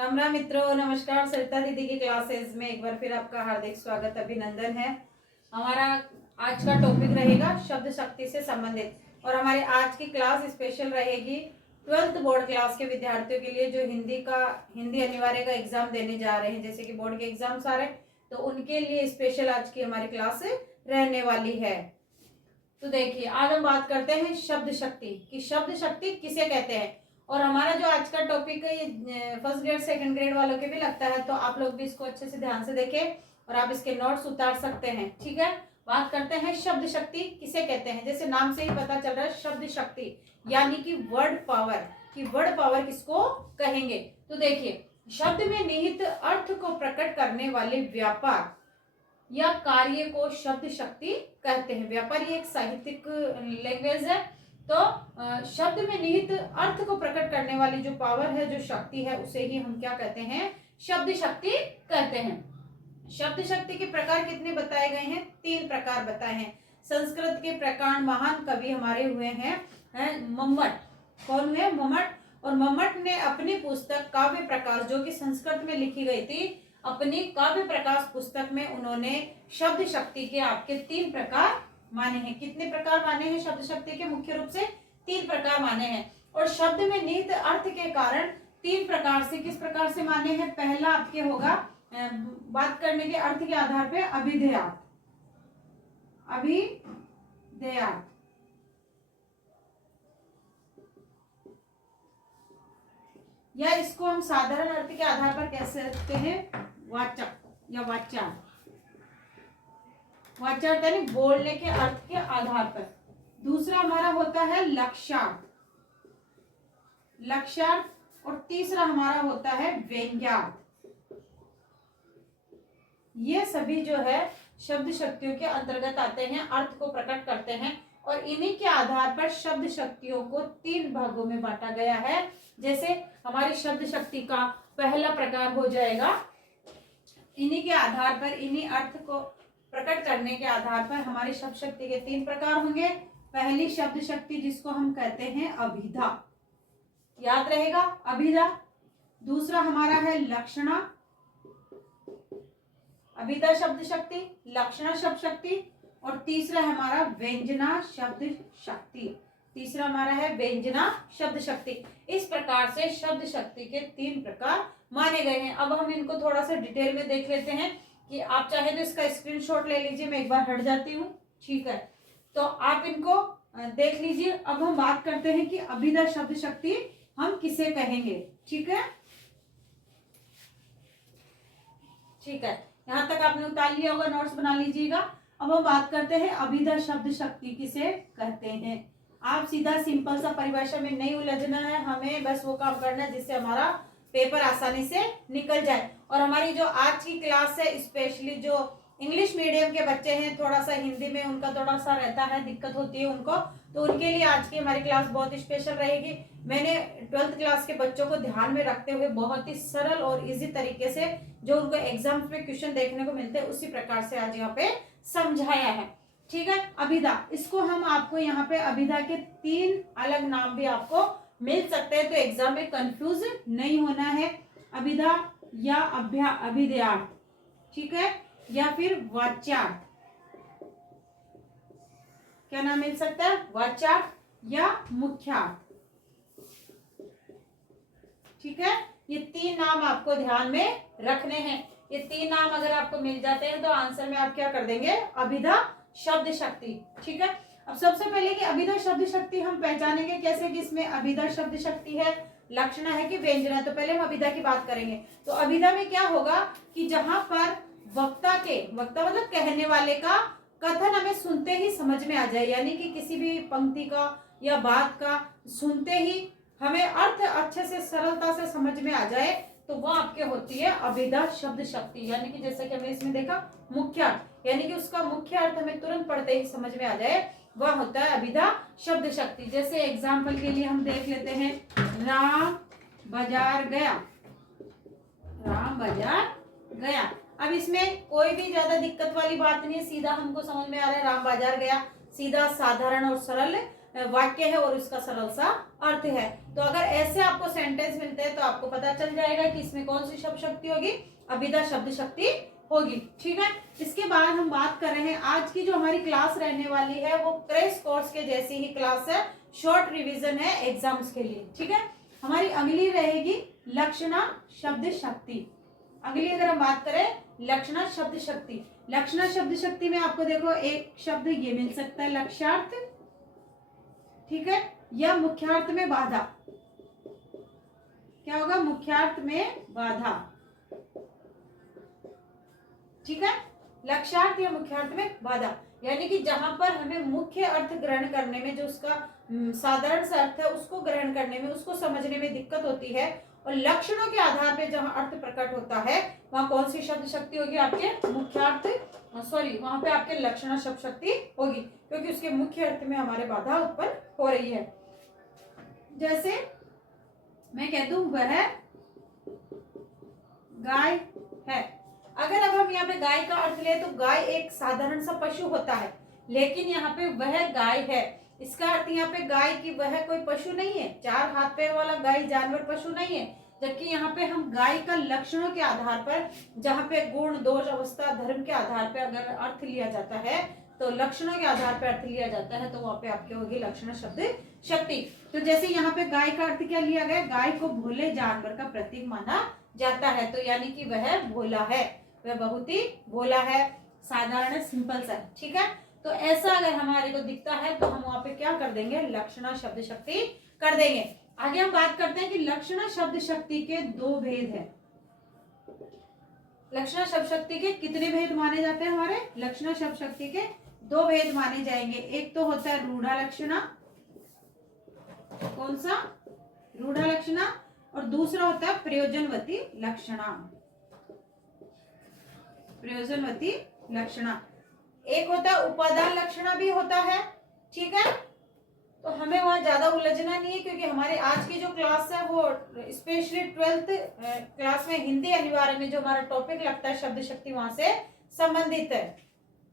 राम राम मित्रों, नमस्कार। सरिता दीदी की क्लासेस में एक बार फिर आपका हार्दिक स्वागत अभिनंदन है। हमारा आज का टॉपिक रहेगा शब्द शक्ति से संबंधित और हमारी आज की क्लास स्पेशल रहेगी 12th बोर्ड क्लास के विद्यार्थियों के लिए जो हिंदी अनिवार्य का एग्जाम देने जा रहे हैं। जैसे कि बोर्ड के एग्जाम्स आ रहे हैं तो उनके लिए स्पेशल आज की हमारी क्लास रहने वाली है। तो देखिए, आज हम बात करते हैं शब्द शक्ति की। शब्द शक्ति किसे कहते हैं और हमारा जो आज का टॉपिक है ये फर्स्ट ग्रेड सेकंड ग्रेड वालों के भी लगता है, तो आप लोग भी इसको अच्छे से ध्यान से देखें और आप इसके नोट्स उतार सकते हैं। ठीक है, बात करते हैं शब्द शक्ति किसे कहते हैं। जैसे नाम से ही पता चल रहा है शब्द शक्ति यानी कि वर्ड पावर की वर्ड पावर किसको कहेंगे। तो देखिए, शब्द में निहित अर्थ को प्रकट करने वाले व्यापार या कार्य को शब्द शक्ति कहते हैं। व्यापारी एक साहित्यिक लैंग्वेज है, तो शब्द में निहित अर्थ को प्रकट करने वाली जो पावर है, जो शक्ति है, उसे ही हम क्या कहते हैं, शब्द शक्ति कहते हैं। शब्द शक्ति के प्रकार कितने बताए गए हैं? 3 प्रकार बताए हैं। संस्कृत के प्रकार महान कवि हमारे हुए हैं मम्मट। कौन हुए? मम्मट। और मम्मट ने अपनी पुस्तक काव्य प्रकाश, जो कि संस्कृत में लिखी गई थी, अपनी काव्य प्रकाश पुस्तक में उन्होंने शब्द शक्ति के आपके 3 प्रकार माने हैं। कितने प्रकार माने हैं शब्द शक्ति के? मुख्य रूप से 3 प्रकार माने हैं। और शब्द में निहित अर्थ के कारण 3 प्रकार से किस प्रकार से माने हैं? पहला आपके होगा बात करने के अर्थ के आधार पे अभिधेयार्थ। अभिधेयार्थ या इसको हम साधारण अर्थ के आधार पर कह सकते हैं वाचक या वाच्यार्थ। वाच्यार्थ यानी बोलने के अर्थ के आधार पर। दूसरा हमारा होता है लक्ष्यार्थ। लक्ष्यार्थ और तीसरा हमारा होता है व्यंग्यार्थ। ये सभी जो है शब्द शक्तियों के अंतर्गत आते हैं, अर्थ को प्रकट करते हैं और इन्हीं के आधार पर शब्द शक्तियों को 3 भागों में बांटा गया है। जैसे हमारी शब्द शक्ति का पहला प्रकार हो जाएगा, इन्हीं के आधार पर, इन्हीं अर्थ को प्रकट करने के आधार पर हमारी शब्द शक्ति के 3 प्रकार होंगे। पहली शब्द शक्ति जिसको हम कहते हैं अभिधा, याद रहेगा अभिधा। दूसरा हमारा है लक्षणा, अभिधा शब्द शक्ति, लक्षणा शब्द शक्ति। और तीसरा हमारा व्यंजना शब्द शक्ति। तीसरा हमारा है व्यंजना शब्द शक्ति। इस प्रकार से शब्द शक्ति के 3 प्रकार माने गए हैं। अब हम इनको थोड़ा सा डिटेल में देख लेते हैं कि आप चाहे तो इसका स्क्रीनशॉट ले लीजिए। मैं एक बार हट जाती हूँ, ठीक है, तो आप इनको देख लीजिए। अब हम बात करते हैं कि अभिधा शब्द शक्ति हम किसे कहेंगे। ठीक है, ठीक है, यहां तक आपने उतार लिया होगा, नोट्स बना लीजिएगा। अब हम बात करते हैं अभिधा शब्द शक्ति किसे कहते हैं। आप सीधा सिंपल सा परिभाषा में नहीं उलझना है, हमें बस वो काम करना है जिससे हमारा पेपर आसानी से निकल जाए। और हमारी जो आज की क्लास है, स्पेशली जो इंग्लिश मीडियम के बच्चे हैं, थोड़ा सा हिंदी में उनका थोड़ा सा रहता है, दिक्कत होती है उनको, तो उनके लिए आज की हमारी क्लास बहुत स्पेशल रहेगी। मैंने 12th क्लास के बच्चों को ध्यान में रखते हुए बहुत ही सरल और इजी तरीके से जो उनको एग्जाम्स में क्वेश्चन देखने को मिलते हैं उसी प्रकार से आज यहाँ पे समझाया है। ठीक है, अभिधा, इसको हम आपको यहाँ पे अभिधा के 3 अलग नाम भी आपको मिल सकते हैं, तो एग्जाम में कंफ्यूज नहीं होना है। अभिधा या अभिधेयार्थ, ठीक है, या फिर वाच्यार्थ। क्या नाम मिल सकता है? वाच्यार्थ या मुख्यार्थ। ठीक है, ये 3 नाम आपको ध्यान में रखने हैं। ये 3 नाम अगर आपको मिल जाते हैं तो आंसर में आप क्या कर देंगे? अभिधा शब्द शक्ति। ठीक है, अब सबसे पहले कि अभिधा शब्द शक्ति हम पहचानेंगे कैसे कि इसमें अभिधा शब्द शक्ति है, लक्षणा है कि व्यंजना। तो पहले हम अभिधा की बात करेंगे। तो अभिधा में क्या होगा कि जहां पर वक्ता मतलब कहने वाले का कथन हमें सुनते ही समझ में आ जाए, यानी कि किसी भी पंक्ति का या बात का सुनते ही हमें अर्थ अच्छे से सरलता से समझ में आ जाए, तो वह आपके होती है अभिधा शब्द शक्ति। यानी कि जैसे कि हमने इसमें देखा मुख्य अर्थ, यानी कि उसका मुख्य अर्थ हमें तुरंत पढ़ते ही समझ में आ जाए, वह होता है अभिधा शब्द शक्ति। जैसे एग्जाम्पल के लिए हम देख लेते हैं, राम बाजार गया। राम बाजार गया। अब इसमें कोई भी ज्यादा दिक्कत वाली बात नहीं है, सीधा हमको समझ में आ रहा है राम बाजार गया। सीधा, साधारण और सरल वाक्य है और उसका सरल सा अर्थ है। तो अगर ऐसे आपको सेंटेंस मिलते हैं तो आपको पता चल जाएगा कि इसमें कौन सी शब्द शक्ति होगी, अभिधा शब्द शक्ति होगी। ठीक है, इसके बाद हम बात कर रहे हैं आज की जो हमारी क्लास रहने वाली है वो क्रैश कोर्स के जैसी ही क्लास है, शॉर्ट रिवीजन है एग्जाम्स के लिए। ठीक है, हमारी अगली रहेगी लक्षणा शब्द शक्ति। अगली अगर हम बात करें लक्षणा शब्द शक्ति, लक्षणा शब्द शक्ति में आपको देखो एक शब्द ये मिल सकता है लक्ष्यार्थ, ठीक है, या मुख्यार्थ में बाधा। क्या होगा, मुख्यार्थ में बाधा। ठीक है, लक्ष्यार्थ या मुख्यार्थ में बाधा, यानी कि जहां पर हमें मुख्य अर्थ ग्रहण करने में, जो उसका साधारण सा अर्थ है उसको ग्रहण करने में, उसको समझने में दिक्कत होती है, और लक्षणों के आधार पे जहां अर्थ प्रकट होता है वहां कौन सी शब्द शक्ति होगी, आपके मुख्यार्थ, सॉरी वहां पे आपके लक्षणा शब्द शक्ति होगी, क्योंकि उसके मुख्य अर्थ में हमारे बाधा उत्पन्न हो रही है। जैसे मैं कह दूं वह गाय है। अगर अब हम यहाँ पे गाय का अर्थ ले तो गाय एक साधारण सा पशु होता है, लेकिन यहाँ पे वह गाय है, इसका अर्थ यहाँ पे गाय की वह कोई पशु नहीं है, चार हाथ पैर वाला गाय जानवर पशु नहीं है। जबकि यहाँ पे हम गाय का लक्षणों के आधार पर, जहाँ पे गुण दोष अवस्था धर्म के आधार पर अगर अर्थ लिया जाता है, तो लक्षणों के आधार पर अर्थ लिया जाता है, तो वहां पे आपके होगी लक्षण शब्द शक्ति। तो जैसे यहाँ पे गाय का अर्थ क्या लिया गया, गाय को भोले जानवर का प्रतीक माना जाता है, तो यानी कि वह भोला है, वह बहुत ही भोला है, साधारण सिंपल सा। ठीक है, तो ऐसा अगर हमारे को दिखता है तो हम वहां पे क्या कर देंगे, लक्षणा शब्द शक्ति कर देंगे। आगे हम बात करते हैं कि लक्षणा शब्द शक्ति के दो भेद हैं। लक्षणा शब्द शक्ति के कितने भेद माने जाते हैं, हमारे लक्षणा शब्द शक्ति के दो भेद माने जाएंगे। एक तो होता है रूढ़ा लक्षणा, कौन सा, रूढ़ा लक्षणा, और दूसरा होता है प्रयोजनवती लक्षणा, प्रयोजनवती लक्षणा। एक होता है उपादान लक्षणा भी होता है। ठीक है, तो हमें वहां ज्यादा उलझना नहीं है, क्योंकि हमारे आज की जो क्लास है वो स्पेशली 12th क्लास में हिंदी अनिवार्य में जो हमारा टॉपिक लगता है शब्द शक्ति वहां से संबंधित है।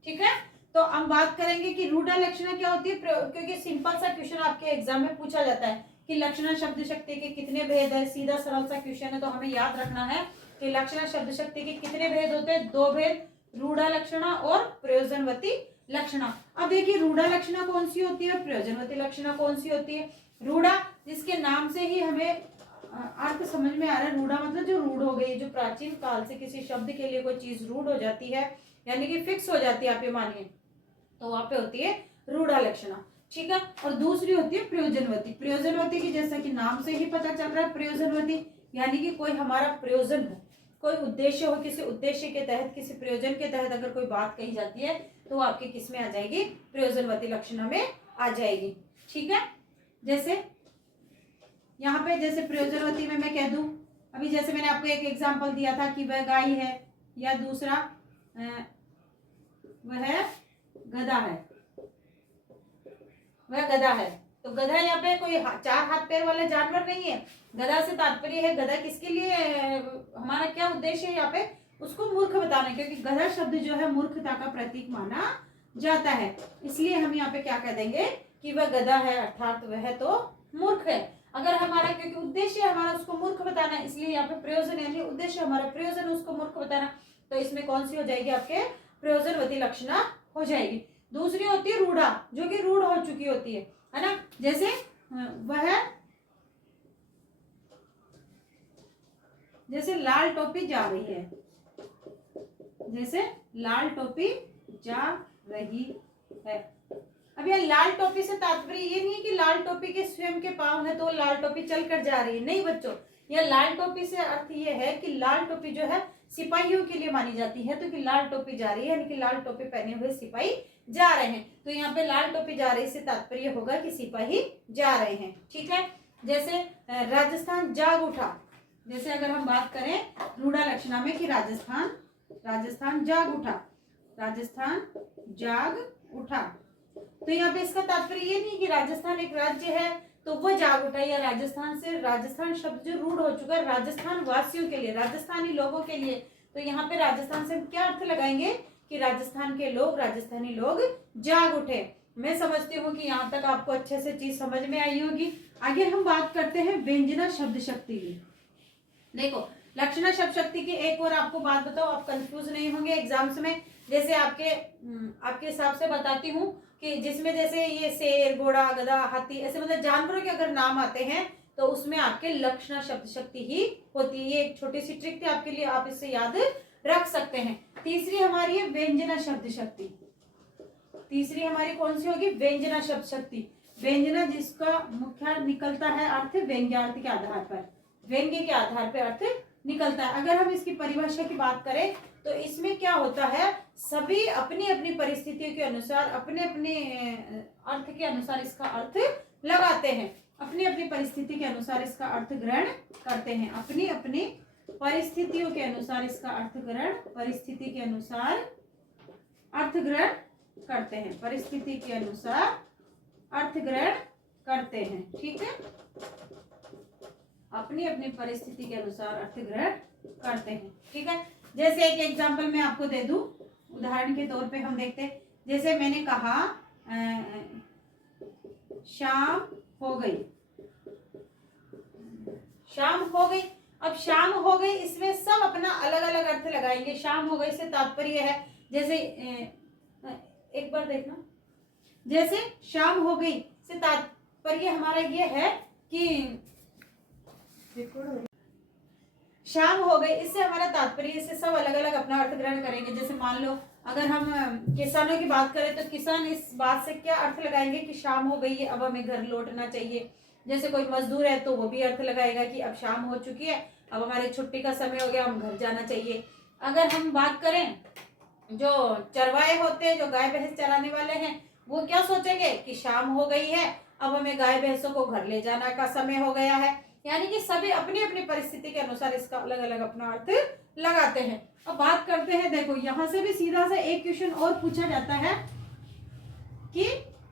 ठीक है, तो हम बात करेंगे कि रूढ़ा लक्षणा क्या होती है, क्योंकि सिंपल सा क्वेश्चन आपके एग्जाम में पूछा जाता है कि लक्षणा शब्द शक्ति के कितने भेद है, सीधा सरल सा क्वेश्चन है, तो हमें याद रखना है कि लक्षणा शब्द शक्ति के कितने भेद होते हैं, दो भेद, रूढ़ा लक्षणा और प्रयोजनवती लक्षणा। अब देखिए रूढ़ा लक्षणा कौन सी होती है, प्रयोजनवती लक्षणा कौन सी होती है। रूढ़ा, जिसके नाम से ही हमें अर्थ समझ में आ रहा है, रूढ़ा मतलब जो रूढ़ हो गई, जो प्राचीन काल से किसी शब्द के लिए कोई चीज रूढ़ हो जाती है, यानी कि फिक्स हो जाती है, आप ये मानिए, तो वहां पे होती है रूढ़ा लक्षणा। ठीक है, और दूसरी होती है प्रयोजनवती। प्रयोजनवती की जैसा कि नाम से ही पता चल रहा है, प्रयोजनवती यानी कि कोई हमारा प्रयोजन हो, कोई उद्देश्य हो, किसी उद्देश्य के तहत, किसी प्रयोजन के तहत अगर कोई बात कही जाती है तो वो आपकी किस में आ जाएगी, प्रयोजनवती लक्षणा में आ जाएगी। ठीक है, जैसे यहाँ पे जैसे प्रयोजनवती में मैं कह दूं, अभी जैसे मैंने आपको एक एग्जांपल दिया था कि वह गाय है, या दूसरा वह गधा है, वह गधा है। तो गधा यहाँ पे कोई चार हाथ पैर वाला जानवर नहीं है, गधा से तात्पर्य है, गधा किसके लिए, हमारा क्या उद्देश्य है यहाँ पे, उसको मूर्ख बताना, क्योंकि गधा शब्द जो है मूर्खता का प्रतीक माना जाता है, इसलिए हम यहाँ पे क्या कह देंगे कि वह गधा है, अर्थात वह तो मूर्ख है। अगर हमारा, क्योंकि उद्देश्य हमारा उसको मूर्ख बताना है, इसलिए यहाँ पे प्रयोजन यानी उद्देश्य हमारा प्रयोजन उसको मूर्ख बताना, तो इसमें कौन सी हो जाएगी, आपके प्रयोजनवती लक्षणा हो जाएगी। दूसरी होती है रूढ़ा, जो कि रूढ़ हो चुकी होती है ना, जैसे वह, जैसे लाल टोपी जा रही है, जैसे लाल टोपी जा रही है। अब यह लाल टोपी से तात्पर्य ये नहीं है कि लाल टोपी के स्वयं के पांव है तो लाल टोपी चल कर जा रही है, नहीं बच्चों, यह लाल टोपी से अर्थ ये है कि लाल टोपी जो है सिपाहियों के लिए मानी जाती है, तो कि लाल टोपी जा रही है यानी कि लाल टोपी पहने हुए सिपाही जा रहे हैं, तो यहाँ पे लाल टोपी जा रही से तात्पर्य होगा कि सिपाही जा रहे हैं। ठीक है, जैसे राजस्थान जाग उठा, जैसे अगर हम बात करें रूढ़ा लक्षणा में कि राजस्थान जाग उठा, राजस्थान जाग उठा, तो यहाँ पे इसका तात्पर्य ये नहीं कि राजस्थान एक राज्य है तो वो जाग उठा, या राजस्थान से, राजस्थान शब्द जो रूढ़ हो चुका है राजस्थान वासियों के लिए, राजस्थानी लोगों के लिए, तो यहाँ पे राजस्थान से हम क्या अर्थ लगाएंगे कि राजस्थान के लोग, राजस्थानी लोग जाग उठे, मैं समझती हूँ कि यहाँ तक आपको अच्छे से चीज समझ में आई होगी। आगे हम बात करते हैं व्यंजना शब्द शक्ति की। देखो लक्षणा शब्द शक्ति की एक और आपको बात बताओ, आप कंफ्यूज नहीं होंगे एग्जाम्स में। जैसे आपके हिसाब से बताती हूँ कि जिसमें जैसे ये शेर, घोड़ा, गधा, हाथी, ऐसे मतलब जानवरों के अगर नाम आते हैं तो उसमें आपके लक्षणा शब्द शक्ति ही होती है। ये एक छोटी सी ट्रिक थी आपके लिए, आप इससे याद रख सकते हैं। तीसरी हमारी है व्यंजना शब्द शक्ति। तीसरी हमारी कौन सी होगी? व्यंजना शब्द शक्ति। व्यंजना जिसका मुख्य निकलता है अर्थ व्यंग्यार्थ के आधार पर, व्यंग्य के आधार पर अर्थ निकलता है। अगर हम इसकी परिभाषा की बात करें तो इसमें क्या होता है, सभी अपनी अपनी परिस्थितियों के अनुसार अपने अपने अर्थ के अनुसार इसका अर्थ लगाते हैं, अपनी अपनी परिस्थिति के अनुसार इसका अर्थ ग्रहण करते हैं, अपनी अपनी परिस्थितियों के अनुसार इसका अर्थ ग्रहण, परिस्थिति के अनुसार अर्थ ग्रहण करते हैं, परिस्थिति के अनुसार अर्थ ग्रहण करते हैं। ठीक है, अपनी अपनी परिस्थिति के अनुसार अर्थ ग्रहण करते हैं। ठीक है, जैसे एक एग्जांपल मैं आपको दे दूं, उदाहरण के तौर पे हम देखते हैं। जैसे मैंने कहा शाम हो गई, शाम हो गई। अब शाम हो गई इसमें सब अपना अलग अलग अर्थ लगाएंगे। शाम हो गई से तात्पर्य है, जैसे एक बार देखना, जैसे शाम हो गई से तात्पर्य हमारा ये है कि शाम हो गई, इससे हमारा तात्पर्य, इससे सब अलग अलग अपना अर्थ ग्रहण करेंगे। जैसे मान लो अगर हम किसानों की बात करें तो किसान इस बात से क्या अर्थ लगाएंगे कि शाम हो गई है, अब हमें घर लौटना चाहिए। जैसे कोई मजदूर है तो वो भी अर्थ लगाएगा कि अब शाम हो चुकी है, अब हमारी छुट्टी का समय हो गया, हम घर जाना चाहिए। अगर हम बात करें जो चरवाहे होते हैं, जो गाय भैंस चराने वाले हैं, वो क्या सोचेंगे कि शाम हो गई है, अब हमें गाय भैंसों को घर ले जाना का समय हो गया है। यानी कि सभी अपनी अपनी परिस्थिति के अनुसार इसका अलग अलग अपना अर्थ लगाते हैं। अब बात करते हैं, देखो यहाँ से भी सीधा सा एक क्वेश्चन और पूछा जाता है कि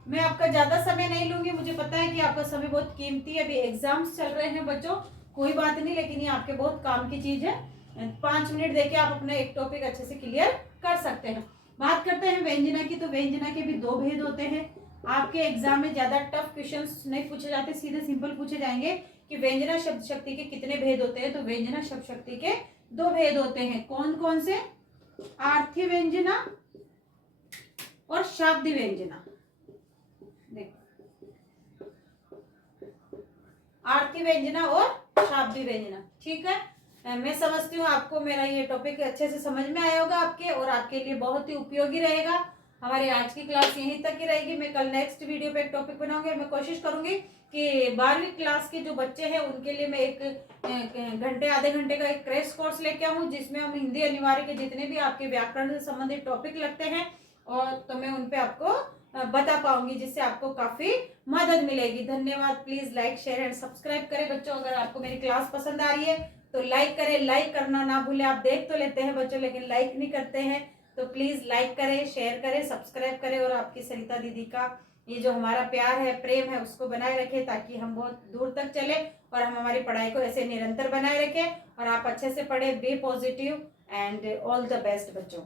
मैं आपका ज्यादा समय नहीं लूंगी, मुझे पता है कि आपका समय बहुत कीमती है, अभी एग्जाम्स चल रहे हैं बच्चों, कोई बात नहीं, लेकिन ये आपके बहुत काम की चीज है। 5 मिनट देके आप अपना एक टॉपिक अच्छे से क्लियर कर सकते हैं। बात करते हैं व्यंजना की, तो व्यंजना के भी 2 भेद होते हैं। आपके एग्जाम में ज्यादा टफ क्वेश्चंस नहीं पूछे जाते, सीधे सिंपल पूछे जाएंगे कि व्यंजना शब्द शक्ति के कितने भेद होते हैं। तो व्यंजना शब्द शक्ति के 2 भेद होते हैं। कौन कौन से? आर्थी व्यंजना और शाब्दी व्यंजना। देखो, आर्थी व्यंजना और शाब्दी व्यंजना। ठीक है, मैं समझती हूँ आपको मेरा ये टॉपिक अच्छे से समझ में आया होगा आपके, और आपके लिए बहुत ही उपयोगी रहेगा। हमारी आज की क्लास यहीं तक ही रहेगी। मैं कल नेक्स्ट वीडियो पे एक टॉपिक बनाऊंगी। मैं कोशिश करूंगी कि 12वीं क्लास के जो बच्चे हैं उनके लिए मैं एक घंटे आधे घंटे का एक क्रैश कोर्स लेके आऊँ, जिसमें हम हिंदी अनिवार्य के जितने भी आपके व्याकरण से संबंधित टॉपिक लगते हैं और तो मैं उन पे आपको बता पाऊंगी, जिससे आपको काफी मदद मिलेगी। धन्यवाद। Please like, share and subscribe करें बच्चों। अगर आपको मेरी क्लास पसंद आ रही है तो लाइक करें, लाइक करना ना भूलें। आप देख तो लेते हैं बच्चों लेकिन लाइक नहीं करते हैं, तो प्लीज लाइक करें, शेयर करें, सब्सक्राइब करें और आपकी सरिता दीदी का ये जो हमारा प्यार है, प्रेम है, उसको बनाए रखें, ताकि हम बहुत दूर तक चले और हम हमारी पढ़ाई को ऐसे निरंतर बनाए रखें और आप अच्छे से पढ़े। Be positive and all the best बच्चों।